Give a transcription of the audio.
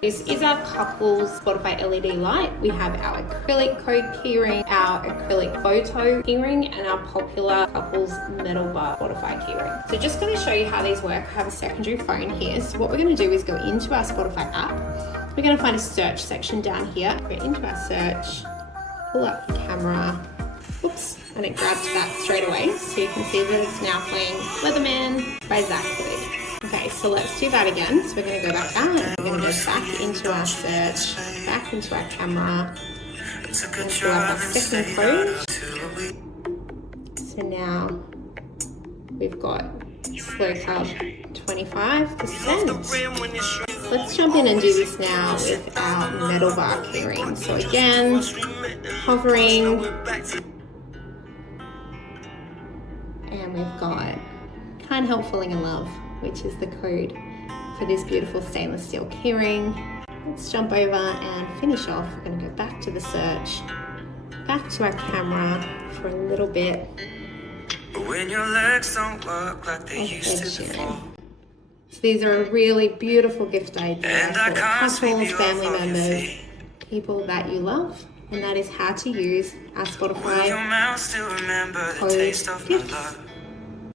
This is our couples Spotify LED light. We have our acrylic code keyring, our acrylic photo keyring, and our popular couples metal bar Spotify keyring. So just going to show you how these work. I have a secondary phone here. So what we're going to do is go into our Spotify app. We're going to find a search section down here. Go into our search, pull up the camera. Oops, and it grabbed that straight away. So you can see that it's now playing Leatherman by Zach Hood. Okay, so let's do that again. So we're going to go back down and we're going to go back into our search, back into our camera, and pull up our second code. So now we've got slow cub 25%. Let's jump in and do this now with our metal bar keyring. So again, hovering, and we've got Can't Help Falling in Love, which is the code for this beautiful stainless steel keyring. Let's jump over and finish off. We're going to go back to the search, back to our camera for a little bit. But when your legs don't work like they used to before. So these are a really beautiful gift idea for couples, family members, people that you love, and that is how to use our Spotify code gifts.